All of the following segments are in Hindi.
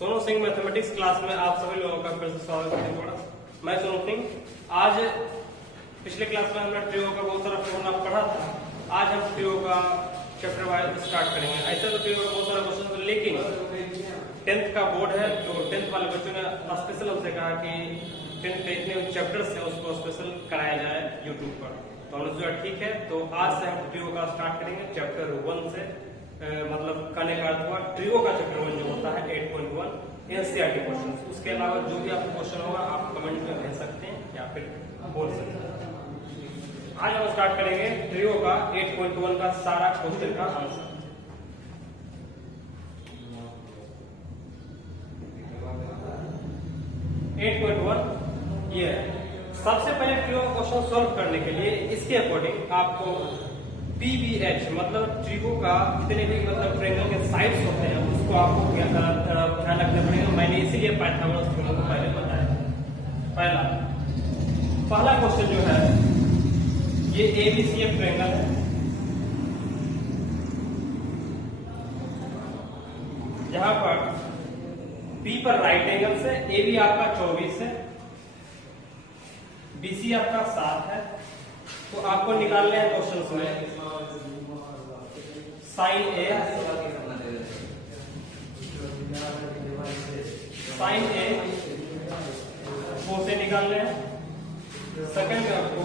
सोनू सिंह मैथमेटिक्स क्लास में आप सभी लोगों का फिर से स्वागत है। थोड़ा मैं सोनू सिंह। आज पिछले क्लास में हमने ट्रियो का बहुत सारा फॉर्मूला पढ़ा था। आज हम ट्रियो का चैप्टर वाइज स्टार्ट करेंगे। ऐसे तो ट्रियो का बहुत सारा क्वेश्चन था, लेकिन 10th का बोर्ड है तो 10th वाले बच्चों ने स्पेशल हमसे कहा कि 10th के इतने चैप्टर्स है उसको स्पेशल कराया जाए यूट्यूब पर। तो हमने सोचा ठीक है, तो आज से हम ट्रियो का स्टार्ट करेंगे चैप्टर 1 से। मतलब कहने का अर्थ हुआ ट्रियो का चैप्टर 1 जो होता है 8.1 एनसीईआरटी क्वेश्चन। उसके अलावा जो भी आपको क्वेश्चन होगा आप कमेंट में भेज सकते हैं या फिर बोल सकते हैं। आज हम स्टार्ट करेंगे ट्रियो का 8.1 का सारा क्वेश्चन का आंसर। ये है। सबसे पहले ट्रियो क्वेश्चन सॉल्व करने के लिए इसके अकॉर्डिंग आपको PBH मतलब ट्रियो का जितने भी मतलब ट्रायंगल के साइड्स होते हैं उसको आपको ध्यान रखना पड़ेगा। मैंने इसीलिए पाइथागोरस थ्योरम को पहले बताया। पहला क्वेश्चन जो है ये ABCF ट्रायंगल है, जहां पर B पर राइट एंगल से AB आपका 24 है, BC आपका 7 है। तो आपको निकालने हैं क्वेश्चन में साइन A को से निकालने हैं। सेकंड में आपको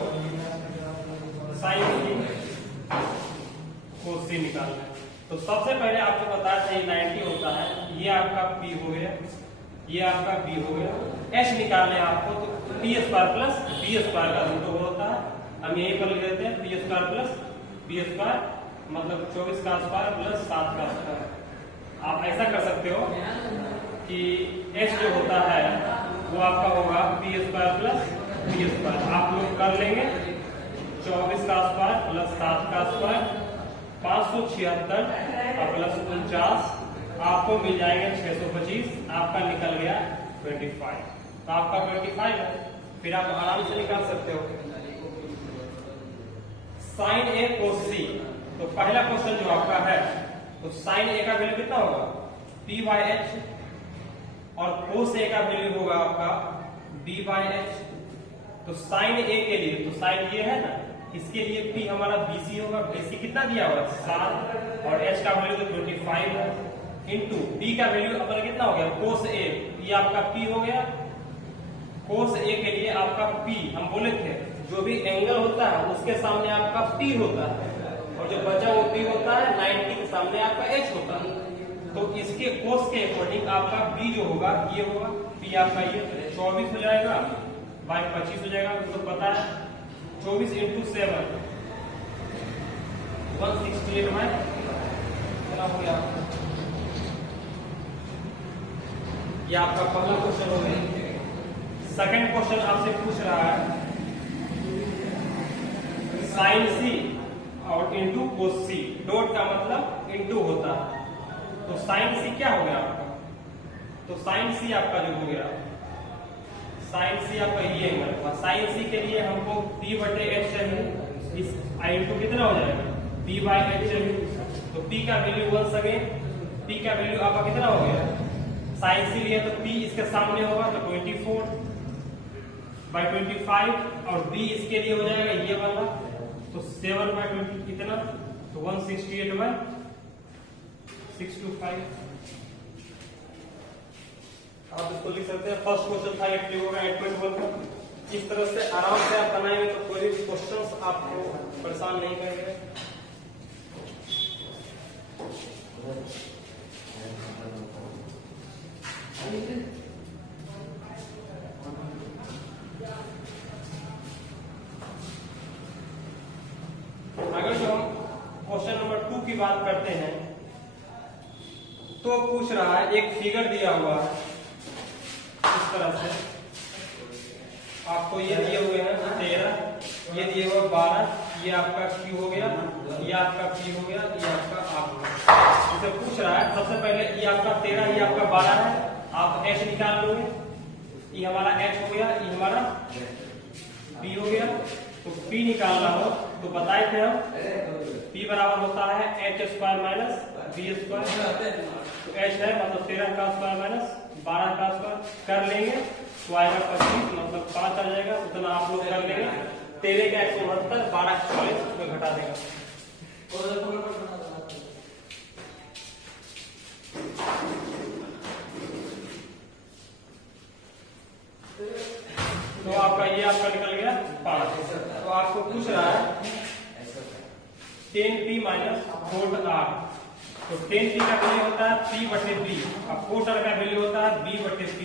साइन C को से निकालना है। तो सबसे पहले आपको बताया था ये 90 होता है, ये आपका P हो गया, ये आपका B हो गया। H निकालने आपको तो P² प्लस B² का रूट होता है। हम यही पर लिख देते हैं P² प्लस B² मतलब 24 का स्क्वायर प्लस 7 का स्क्वायर। आप ऐसा कर सकते हो कि H जो होता है वो आपका होगा P² प्लस B²। आप लोग कर लेंगे 24 का स्क्वायर प्लस 7 का स्क्वायर 576 और प्लस 49 आपको मिल जाएंगे 625। आपका निकल गया 25। तो आपका 25 है, फिर आप आराम से निकाल सकते हो साइन A cos C। तो पहला क्वेश्चन जो आपका है तो साइन A का वैल्यू कितना होगा P/H और cos A का वैल्यू होगा आपका B/H। तो साइन A के लिए तो साइन ये है ना, इसके लिए P हमारा BC होगा। BC कितना दिया हुआ 7 और H का वैल्यू तो 25 है इंटू B का वैल्यू अपना कितना हो गया cos A। ये आपका P हो गया। cos A के लिए आपका P हम बोले थे जो भी एंगल होता है उसके सामने आपका P होता है और जो बचा वो P होता है 90 के सामने आपका H होता है। तो इसके cos के अकॉर्डिंग आपका B जो होगा ये होगा P आपका ये 24 हो जाएगा बाय 25 हो जाएगा। तो पता है 24 इंटू 7 168 में कितना हो गया। ये आपका पहला क्वेश्चन हो गया। सेकंड क्वेश्चन आपसे पूछ रहा है साइन C और इंटू cos C। डॉट का मतलब इंटू होता है। तो साइन C क्या हो गया आपका, तो साइन C आपका जो हो गया साइन C आपका ये एंगल। साइन C के लिए हमको P/H चाहिए, इस इंटू कितना हो जाएगा P/H चाहिए। तो P का वैल्यू वंस अगेन P का वैल्यू आपका कितना हो गया साइन C लिया तो P इसके सामने होगा तो 24/25 और B इसके लिए हो जाएगा ये वाला तो 7/20 कितना तो 168/625। आप इसको लिख सकते हैं। फर्स्ट क्वेश्चन था ट्रियो का 8.1 का। इस तरह से आराम से आप बनाएंगे तो कोई भी क्वेश्चंस आपको परेशान नहीं करेंगे। अगर जो हम क्वेश्चन नंबर 2 की बात करते हैं तो पूछ रहा है एक फिगर दिया हुआ है इस तरह से। आपको ये दिए हुए हैं 13, ये दिए हुए 12, ये आपका Q हो गया, ये आपका P हो गया, ये आपका R हो गया। इसे पूछ रहा है सबसे पहले ये आपका 13 ये आपका 12 है, आप H निकाल लोगे। ये हमारा H हो गया, ये हमारा P हो गया। तो P निकालना हो तो बताए थे हम P बराबर होता है h square minus b square. तो h है मतलब 13 का स्क्वायर माइनस 12 का स्क्वायर कर लेंगे तो आएगा 25 मतलब 5 आ जाएगा। उतना आप लोग कर लेंगे। 13 का 169 12 का 40 उसमें घटा देगा। तो आपका ये आपका निकल गया 5। तो आपको पूछ रहा है 10p माइनस 4r। तो 10p का वैल्यू होता है p बटे b, अब 4r का वैल्यू होता है b बटे p।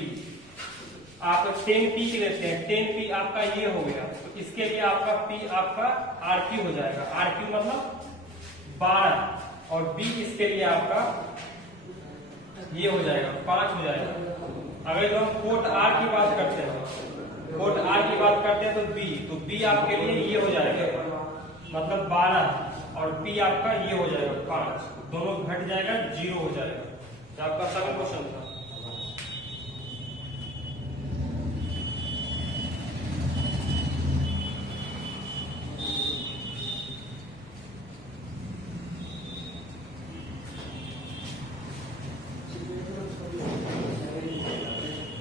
आप 10p की लेते हैं, 10p आपका ये हो गया। तो इसके लिए आपका p आपका rq हो जाएगा। rq मतलब 12 और b इसके लिए आपका ये हो जाएगा 5 हो जाएगा। अगर तो हम कोट r की बात करते हैं, कोट r की बात करते हैं तो b आपके लिए ये हो जाएगा मतलब 12 और p आपका ये हो जाएगा 5। दोनों घट जाएगा 0 हो जाएगा। तो आपका सेकंड क्वेश्चन था।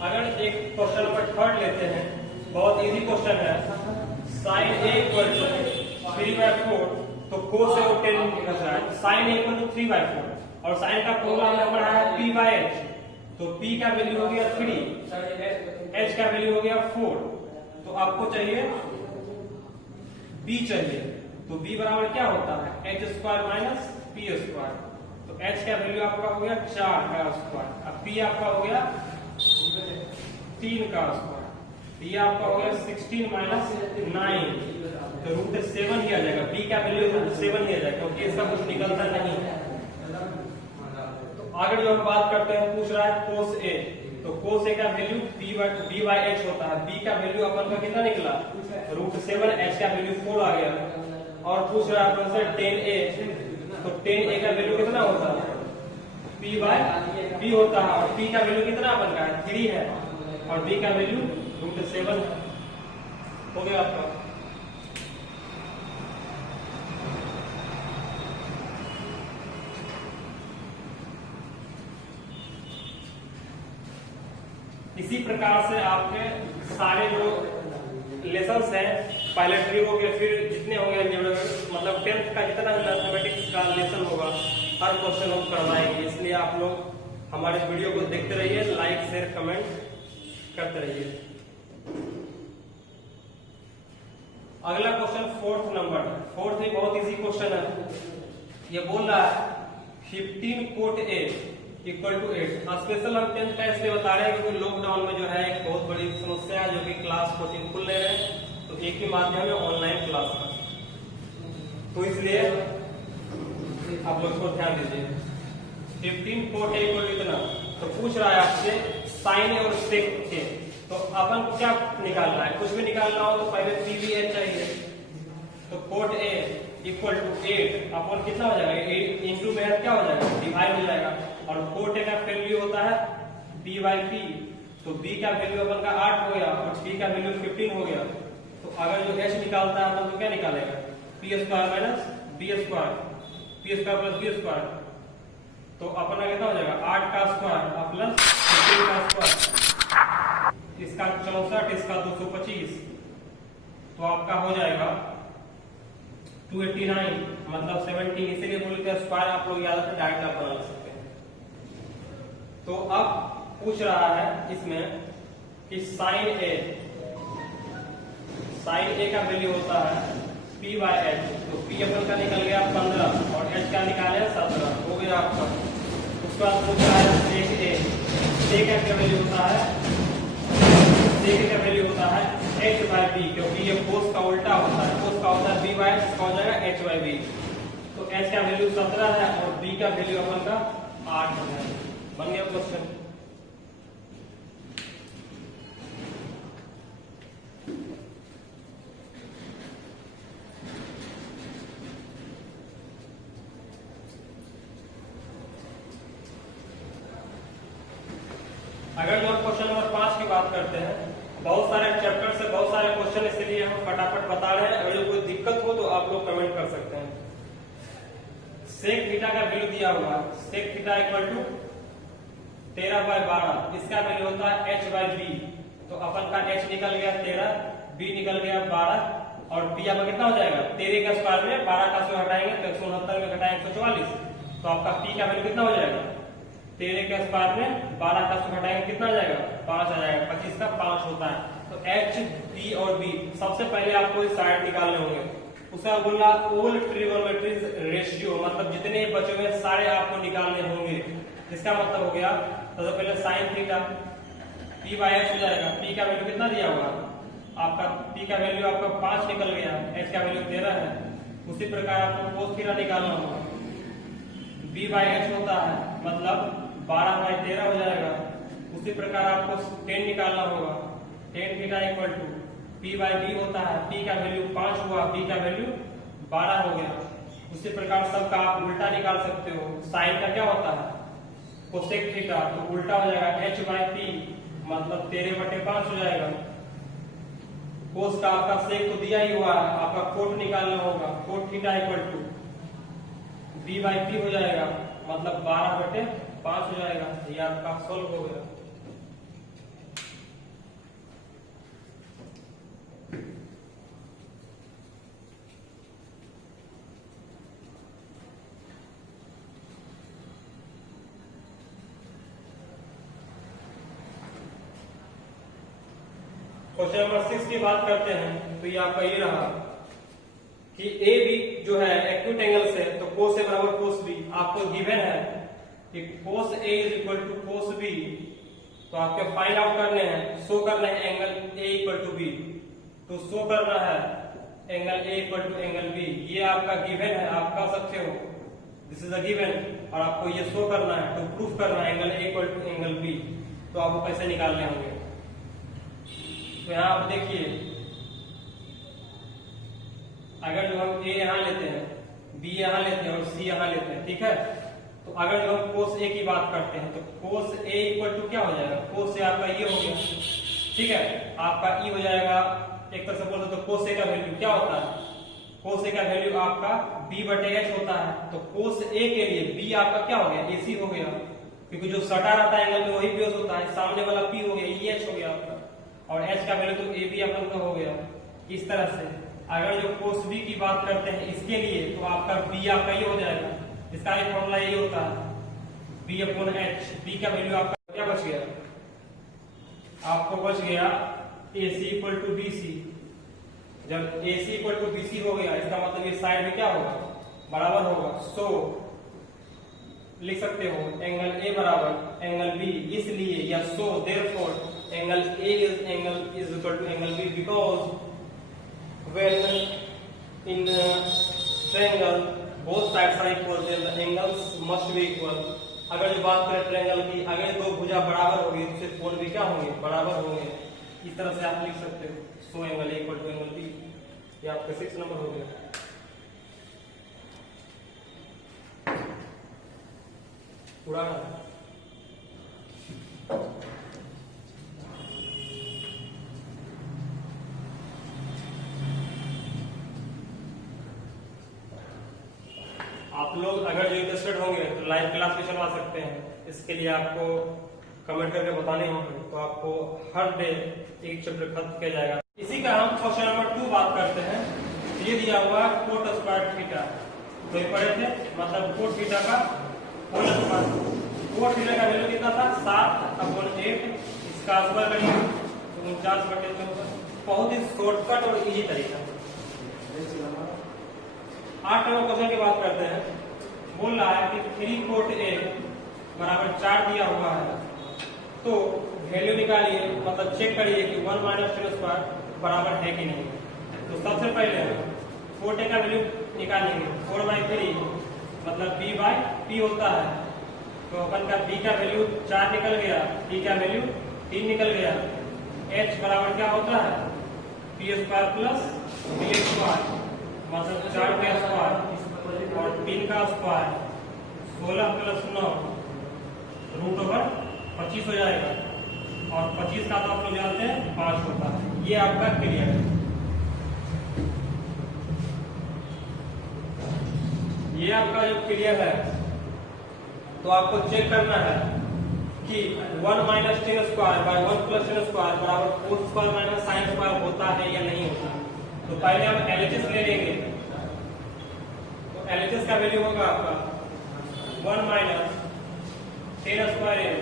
अगर एक क्वेश्चन नंबर 3 लेते हैं, बहुत इजी क्वेश्चन है। साइन a इक्वल टू 3/4 तो कोस से 10 निकल रहा है। साइन a इक्वल टू 3/4 और साइन का फॉर्मूला हमने पढ़ा है p/h। तो p का वैल्यू हो गया 3, h का वैल्यू हो गया 4। तो आपको चाहिए b चाहिए। तो b बराबर क्या होता है h square minus p square. तो h का वैल्यू आपका हो गया 4 का स्क्वायर, अब p आपका हो गया 3 का स्क्वायर। ये आपका हो गया 16 माइनस 9 तो √7 ही आ जाएगा। b का वैल्यू √7 ही आ जाएगा क्योंकि इसका कुछ निकलता नहीं है। तो आगे जो हम बात करते हैं, पूछ रहा है कोस a। तो कोस a का वैल्यू b/h होता है। b का वैल्यू अपन का कितना निकला √7, h का वैल्यू 4 आ गया। और पूछ रहा है अपन से 10a। तो 10a का वैल्यू कितना होता है p/b होता है और p का वैल्यू कितना बन रहा है 3 है और b का वैल्यू √7 हो गया आपका। इसी प्रकार से आपके सारे जो लेसन्स हैं पायलट हो गए, फिर जितने हो गए मतलब 10th का जितना भी मैथमेटिक्स का लेसन होगा हर क्वेश्चन हम करवाएंगे। इसलिए आप लोग हमारे वीडियो को देखते रहिए, लाइक शेयर कमेंट करते रहिए। अगला क्वेश्चन 4th नंबर। 4th ही बहुत इजी क्वेश्चन है। ये बोल रहा है 15 cot a equal to 8। Special हम 10th का इसलिए बता रहे हैं क्योंकि लॉकडाउन में जो है एक बहुत बड़ी समस्या है जो कि क्लास कोचिंग खुल रहे हैं तो एक ही माध्यम है ऑनलाइन क्लास का। तो इसलिए आप लोग को ध्यान दीजिए। 15 कोट a इक्वल टू इतना। तो पूछ रहा है आपसे साइन और सेक a। तो अपन क्या निकालना है, कुछ भी निकालना हो तो पहले p/h चाहिए। तो कोट a इक्वल टू 8 अपन कितना हो जाएगा 8 इंटू में क्या हो जाएगा डिवाइड हो जाएगा। और कोट a का वैल्यू होता है b/p। तो b का वैल्यू अपन का 8 हो गया और p का वैल्यू 15 हो गया। तो अगर जो h निकालता है तो क्या निकालेगा p square minus b square, p square plus b square. तो अपन कितना हो जाएगा 8 का स्क्वायर प्लस 15 का स्क्वायर, इसका 64, इसका 225। तो आपका हो जाएगा 289 मतलब 17। इसीलिए बोलते हैं स्क्वायर आप लोग याद से डायरेक्ट आप बना सकते हैं। तो अब पूछ रहा है इसमें कि साइन a का वैल्यू होता है p/h। तो p अपन का निकल गया 15 और h का निकाले 17 हो गया आपका। उसके बाद पूछ रहा है sec a का वैल्यू होता है sec का वैल्यू होता है h/b क्योंकि ये कोस का उल्टा होता है। कोस का होता है b/h, इसका हो जाएगा h/b। तो h का वैल्यू 17 है और b का वैल्यू अपन का 8 है। बन गया क्वेश्चन। अगर जो हम क्वेश्चन नंबर 5 की बात करते हैं, बहुत सारे चैप्टर से बहुत सारे क्वेश्चन, इसलिए हम फटाफट बता रहे हैं। अगर कोई दिक्कत हो तो आप लोग कमेंट कर सकते हैं। सेक थीटा का वैल्यू दिया हुआ है, सेक थीटा इक्वल टू 13/12, इसका वैल्यू होता है h/b। तो अपन का h निकल गया 13, b निकल गया 12 और b आपका कितना हो जाएगा 13 का स्क्वायर में 12 का 100 घटाएंगे तो 169 में घटाएंगे 144, तो आपका p का वैल्यू कितना हो जाएगा 13 के स्क्वायर में 12 का 100 घटाएंगे कितना आ जाएगा 5 आ जाएगा, 25 का 5 होता है। तो h, b और b सबसे पहले आपको इस साइड निकालने होंगे। उसका बोला ऑल ट्रिगोनोमेट्रीज रेशियो, मतलब जितने बचे हुए सारे आपको निकालने होंगे। इसका मतलब हो गया सबसे पहले साइन थीटा p/h हो जाएगा, p का वैल्यू कितना दिया हुआ आपका, p का वैल्यू आपका 5 निकल गया, h का वैल्यू 13 है। उसी प्रकार आपको cos थीटा निकालना होगा, b/h होता है मतलब 12/13 हो जाएगा। उसी प्रकार आपको tan निकालना होगा, tan theta equal to p/b होता है, p का वैल्यू 5 हुआ, b का वैल्यू 12 हो गया। उसी प्रकार सबका आप उल्टा निकाल सकते हो, साइन का क्या होता है कोसेक थीटा, तो उल्टा हो जाएगा h/p मतलब 13/5 हो जाएगा। कोस का आपका सेक तो दिया ही हुआ है, आपका कोट निकालना होगा, cot theta equal to b/p हो जाएगा मतलब 12/5 हो जाएगा। ये आपका सॉल्व हो गया। क्वेश्चन नंबर 6 की बात करते हैं तो ये आपका ये रहा कि ए बी जो है एक्यूट एंगल से, तो कोस ए बराबर कोस बी आपको गिवन है कि cos A is equal to cos B, तो आपके फाइंड आउट करने हैं, शो करना है angle A equal to B. तो शो करना है angle A equal to angle B, ये आपका गिवन है, आप कर सकते हो, दिस इज अ गिवन, और आपको ये शो करना है, तो प्रूफ करना है angle A equal to angle B. तो आपको कैसे निकालने होंगे, तो यहाँ आप देखिए, अगर जो हम ए यहाँ लेते हैं, बी यहाँ लेते हैं और सी यहाँ लेते हैं, ठीक है, तो अगर जो हम कोस ए की बात करते हैं तो कोस ए इक्वल टू क्या हो जाएगा, कोस ए आपका ये हो गया, ठीक है, आपका ई हो जाएगा। एक तरह से बोल तो कोस ए का वैल्यू क्या होता है, कोस ए का वैल्यू आपका b/h होता है। तो कोस ए के लिए b आपका क्या हो गया, ac हो गया, क्योंकि जो सटा रहता है एंगल में वही बेस होता है, सामने वाला p हो गया, EH हो गया आपका, और h का वैल्यू तो AB अपन का हो गया। इस तरह से अगर जो कोस b की बात करते हैं इसके लिए, तो आपका b आपका ये हो जाएगा, इसका एक फॉर्मूला ये होता है b/h। b का वैल्यू आपका क्या बच गया, आपको बच गया AC इक्वल टू BC। जब AC इक्वल टू BC हो गया, इसका मतलब ये साइड में क्या होगा, बराबर होगा। सो लिख सकते हो एंगल A बराबर एंगल B, इसलिए या so therefore angle A is equal to angle B because when in triangle both sides are equal then the angles must be equal। अगर जो बात करें ट्रायंगल की, अगर दो भुजा बराबर होगी तो उससे कोण भी क्या होंगे, बराबर होंगे। इस तरह से आप लिख सकते हो, so angle A equal to angle B। ये आपका 6 नंबर हो गया। पुराना आप लोग अगर जो इंटरेस्टेड होंगे तो लाइव क्लास भी चलवा सकते हैं। इसके लिए आपको कमेंट करके बताने होंगे, तो आपको हर डे एक चैप्टर खत्म किया जाएगा। इसी का हम क्वेश्चन नंबर 2 बात करते हैं। ये दिया हुआ कोट स्क्वायर थीटा, तो पढ़े थे, मतलब कोट थीटा का होल स्क्वायर। कोट थीटा का वैल्यू कितना था 7/8, इसका स्क्वायर करेंगे तो 49/3। बहुत ही शॉर्टकट और इजी तरीका। 8 नंबर क्वेश्चन की बात करते हैं। बोल रहा है कि 3 कोट A बराबर 4 दिया हुआ है, तो वैल्यू निकालिए, मतलब चेक करिए कि 1 - 3² बराबर है कि नहीं। तो सबसे पहले कोट A का वैल्यू निकालेंगे, 4/3 मतलब b/p होता है। तो अपन का b का वैल्यू 4 निकल गया, p का वैल्यू 3 निकल गया। h बराबर क्या होता है, p² प्लस b² मतलब 4 का स्क्वायर और 3 का स्क्वायर 16 प्लस 9 √25 हो जाएगा। और 25 का तो आप लोग जानते हैं 5 होता है। ये आपका क्लियर है। ये ये आपका जो पीरियड है तो आपको चेक करना है कि 1 minus tan square by 1 plus tan square बराबर cos square minus sine square होता है या नहीं होता। तो पहले हम एलएचएस ले लेंगे। तो एलएचएस का वैल्यू होगा आपका 1 minus tan square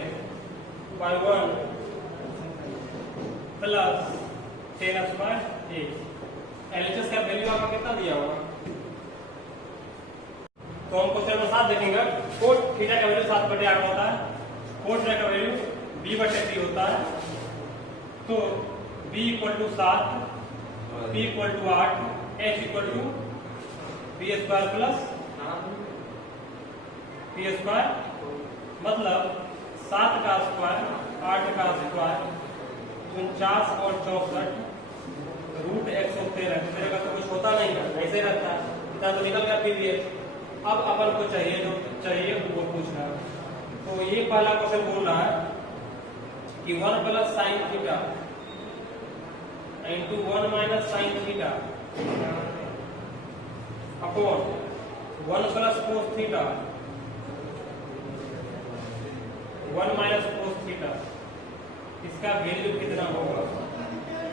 by 1 plus tan square A. LHS का वैल्यू आपका कितना दिया होगा? तो हम क्वेश्चन नंबर 7 देखेंगे। कोट थीटा का वैल्यू 7/8 होता है। कोट थीटा का वैल्यू b/3 होता है। तो b = 7, p = 8, h = p² plus p square, मतलब 7 का स्क्वायर 8 का स्क्वायर 49 और 64 √113। मेरे का तो कुछ होता नहीं है, ऐसे रहता है। इतना तो निकल गया पीवीएच। अब अपन को चाहिए जो चाहिए वो पूछना है। तो ये पहला क्वेश्चन बोल रहा है कि 1 plus sine theta into 1 minus sine theta upon 1 plus cos theta 1 minus cos theta, इसका वैल्यू कितना होगा?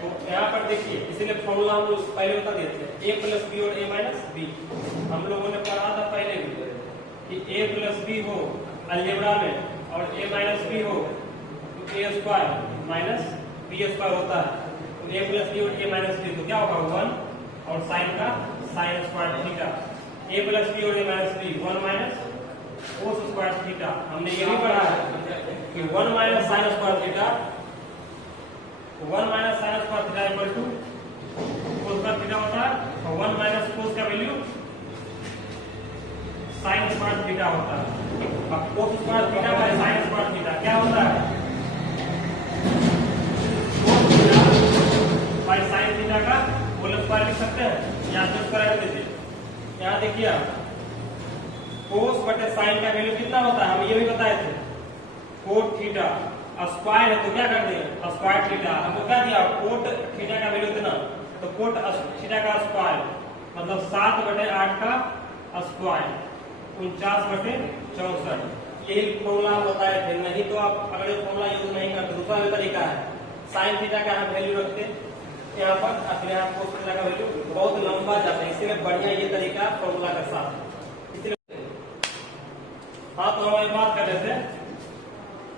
तो यहाँ पर देखिए, इसीलिए फॉर्मूला हम लोग पहले बता दिए थे, a प्लस बी और a माइनस बी। हम लोगों ने पढ़ा था पहले भी कि a प्लस बी हो अलजेब्रा में और a माइनस बी हो तो a square minus b square होता है। तो a प्लस बी और a माइनस बी तो क्या होगा? 1 और साइन का sine square theta. a plus B और a minus B 1 minus cos square theta. हमने ये भी पढ़ा है कि 1 minus sine square theta 1 minus sine square theta equal to cos square theta होता है और 1 माइनस कोस का वैल्यू साइन स्क्वायर थीटा होता है। अब कोस square theta by sine square theta क्या होता है? Cos theta by sine theta का होल स्क्वायर लिख सकते हैं। यहाँ से स्क्वायर दीजिए। यहाँ देखिए आप कोस बटे साइन का वैल्यू कितना होता है? हम ये भी बताए थे। कोट थीटा स्क्वायर है तो क्या कर देंगे? Square theta. हमको क्या दिया? कोट थीटा का वैल्यू कितना? तो कोट थीटा का स्क्वायर मतलब 7/8 का स्क्वायर 49/64। यही फॉर्मूला बताए थे। नहीं तो आप अगर ये फॉर्मूला यूज नहीं करते, दूसरा भी तरीका है। साइन थीटा का यहाँ वैल्यू रखते यहाँ पर, फिर यहाँ कोस थीटा का वैल्यू बहुत लंबा जाता है, इसीलिए बढ़िया ये तरीका फॉर्मूला के साथ। इसलिए हाँ, तो हम बात कर रहे थे।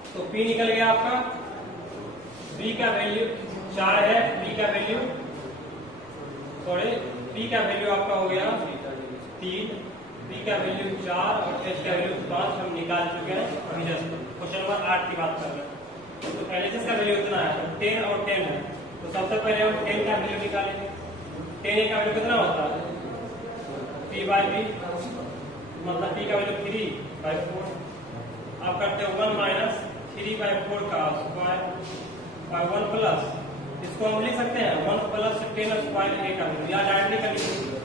तो P निकल गया आपका। B का वैल्यू 4 है। B का वैल्यू P का वैल्यू आपका हो गया 3, B का वैल्यू 4 और H का वैल्यू 5 हम निकाल चुके हैं। क्वेश्चन नंबर 8 की बात कर रहे हैं। तो एलएचएस का वैल्यू कितना है? 10 और 10 है। तो सबसे पहले हम 10 का वैल्यू निकालेंगे। 10 का वैल्यू कितना होता है? P/B, मतलब P का वैल्यू 3/4। आप करते हो 1 माइनस 3/4 का स्क्वायर बाय 1 प्लस, इसको हम लिख सकते हैं 1 प्लस 10 स्क्वायर a का वैल्यू, या डायरेक्टली कर लीजिए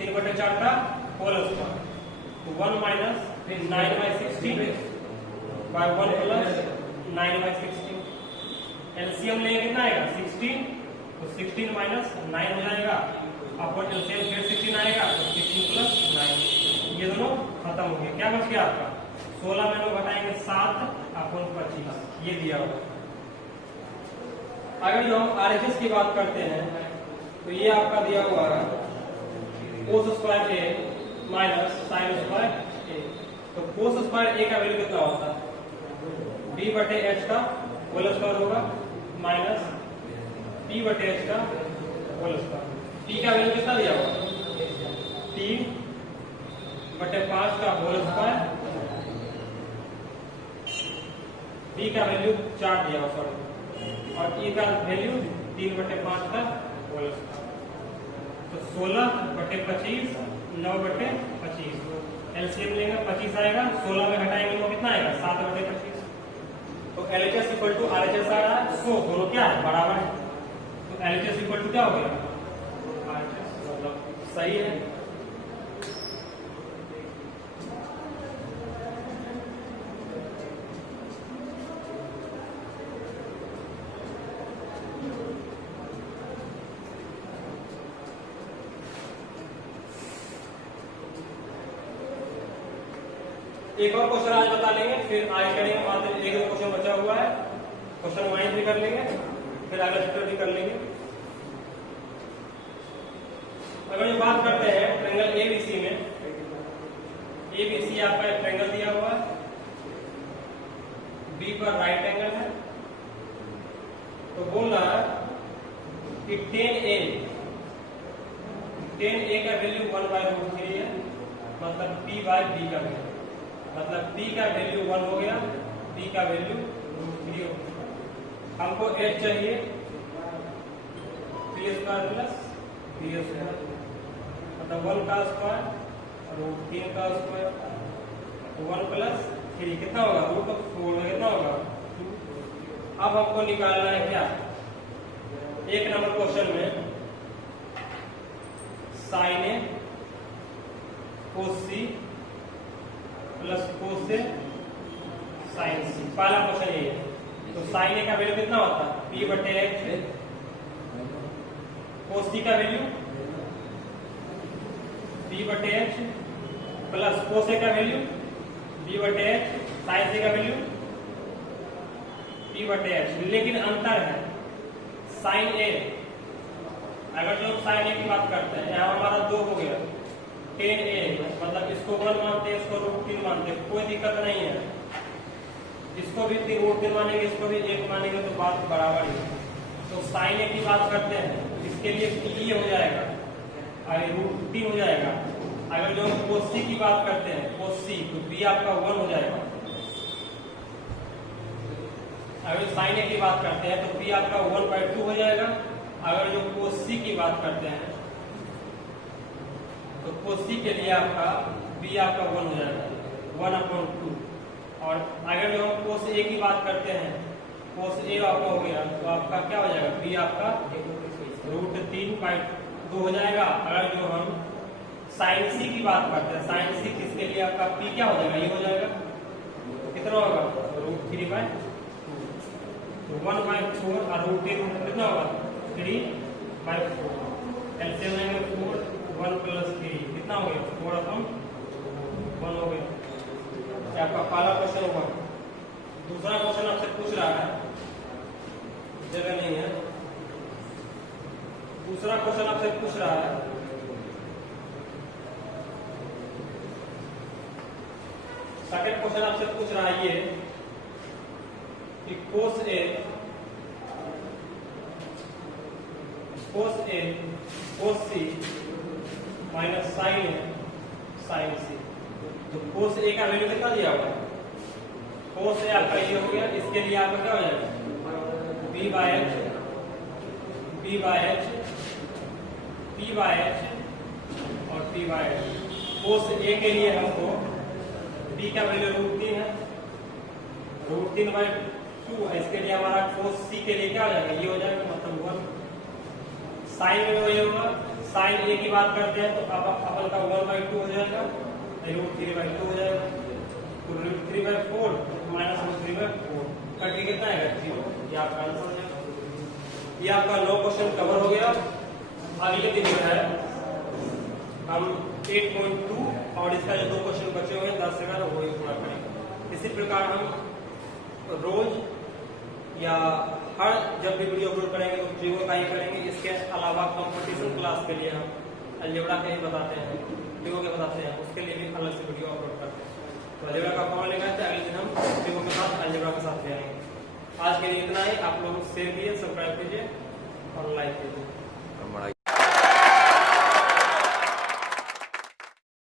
3/4 का होल स्क्वायर। तो 1 माइनस 9/16 बाय 1 प्लस 9/16। एलसीएम लेंगे कितना आएगा? 16। तो 16 माइनस 9 हो जाएगा। आपको एलसीएम फिर 16 आएगा तो 16 प्लस 9, ये दोनों खत्म हो गए। क्या बच गया आपका? 16 में लोग घटाएंगे 7/25, ये दिया हुआ। अगर जो हम आरएचएस की बात करते हैं तो ये आपका दिया हुआ है कोस स्क्वायर ए माइनस साइन स्क्वायर ए। तो कोस स्क्वायर ए का वैल्यू कितना होता है? b/h का होल स्क्वायर होगा माइनस p/h का होल स्क्वायर। p का वैल्यू कितना दिया हुआ? 3/5 का होल स्क्वायर। b का वैल्यू 4 दिया हुआ, सॉरी, और e का वैल्यू 3/5 का होल स्क्वायर। तो 16/25 9/25। एलसीएम लेंगे 25 आएगा, 16 में घटाएंगे तो कितना आएगा? 7/25। तो एलएचएस इक्वल टू आरएचएस आ रहा है। सो दोनों क्या है? बराबर है। तो एलएचएस इक्वल टू क्या हो गया? आरएचएस, मतलब सही है। एक और क्वेश्चन आज बता लेंगे, फिर आगे करेंगे, मात्र एक दो क्वेश्चन बचा हुआ है, क्वेश्चन वाइज भी कर लेंगे, फिर अगला चैप्टर भी कर लेंगे। अगर जो बात करते हैं ट्रायंगल एबीसी में, एबीसी आपका एक ट्रायंगल दिया हुआ है, बी पर राइट एंगल है, तो बोल रहा है कि 10a का वैल्यू 1/√3 है, मतलब p बाय b का वैल्यू, मतलब p का वैल्यू 1 हो गया, p का वैल्यू √3 हो गया। हमको h चाहिए p² प्लस b², मतलब 1 का स्क्वायर √3 का स्क्वायर, 1 प्लस 3 कितना होगा, √4 में कितना होगा 2। अब हमको निकालना है क्या, एक नंबर क्वेश्चन में साइन ए कोस सी प्लस कोस ए साइन सी, पहला क्वेश्चन ये है। तो साइन ए का वैल्यू कितना होता है p/h, कोस सी का वैल्यू p/h प्लस कोस ए का वैल्यू b/h, साइन सी का वैल्यू p/h। लेकिन अंतर है, साइन ए, अगर जो साइन ए की बात करते हैं, यहाँ हमारा 2 हो गया 10a, मतलब इसको 1 मानते हैं, इसको √3 मानते हैं, कोई दिक्कत नहीं है। इसको भी √3 मानेंगे, इसको भी 1 मानेंगे, तो बात बराबर ही। तो साइन ए की बात करते हैं, इसके लिए p हो जाएगा और √3 हो जाएगा। अगर जो कोस सी की बात करते हैं, कोस सी, तो b आपका 1 हो जाएगा। अगर साइन ए की बात करते हैं तो p आपका 1/2 हो जाएगा। अगर जो कोस सी की बात करते हैं तो कोस सी के लिए आपका b आपका 1 हो जाएगा, 1/2। और अगर जो हम कोस ए की बात करते हैं, कोस ए आपका हो गया, तो आपका क्या हो जाएगा, b आपका √3/2 हो जाएगा। अगर जो हम साइन सी की बात करते हैं, साइन सी किसके लिए आपका p क्या हो जाएगा, ये हो जाएगा, कितना होगा √3/2, 1/4 और √3 कितना होगा 3/4, एलसीएम लेंगे 4, 1 प्लस 3 कितना हो गया 4/1 हो गया। क्या आपका पहला क्वेश्चन हुआ। दूसरा क्वेश्चन आपसे पूछ रहा है, जगह नहीं है, दूसरा क्वेश्चन आपसे पूछ रहा है सेकंड क्वेश्चन आपसे पूछ रहा है ये कि कोस ए कोस सी माइनस साइन ए साइन सी। तो कोस ए का वैल्यू कितना दिया हुआ है, कोस ए आपका ये हो गया, इसके लिए आपका क्या हो जाएगा b/h और p/h। कोस ए के लिए हमको b का वैल्यू √3 है, √3/2 है, इसके लिए हमारा कोस सी के लिए क्या हो जाएगा, ये हो जाएगा, मतलब 1। साइन में वही होगा, साइन ए की बात करते हैं तो अपन का 1/2 हो जाएगा, √3/2 हो जाएगा, तो √3/4 माइनस √3/4 कट के कितना आएगा 0। ये आपका आंसर हो जाएगा। ये आपका 9 क्वेश्चन कवर हो गया। अगले दिन जो है हम 8.2 और इसका जो 2 क्वेश्चन बचे हुए हैं 10 से 11 वही पूरा करेंगे। इसी प्रकार हम रोज या हर जब भी वीडियो अपलोड करेंगे तो ट्रिगो का ही करेंगे। इसके अलावा कंपटीशन क्लास के लिए हम अलजेब्रा के ही बताते हैं, ट्रिगो के बताते हैं, उसके लिए भी अलग से वीडियो अपलोड करते हैं। तो अलजेब्रा का फॉर्म लेकर अगले दिन हम ट्रिगो के साथ अलजेब्रा के साथ ले आएंगे। आज के लिए इतना ही। आप लोग शेयर कीजिए, सब्सक्राइब कीजिए और लाइक कीजिए।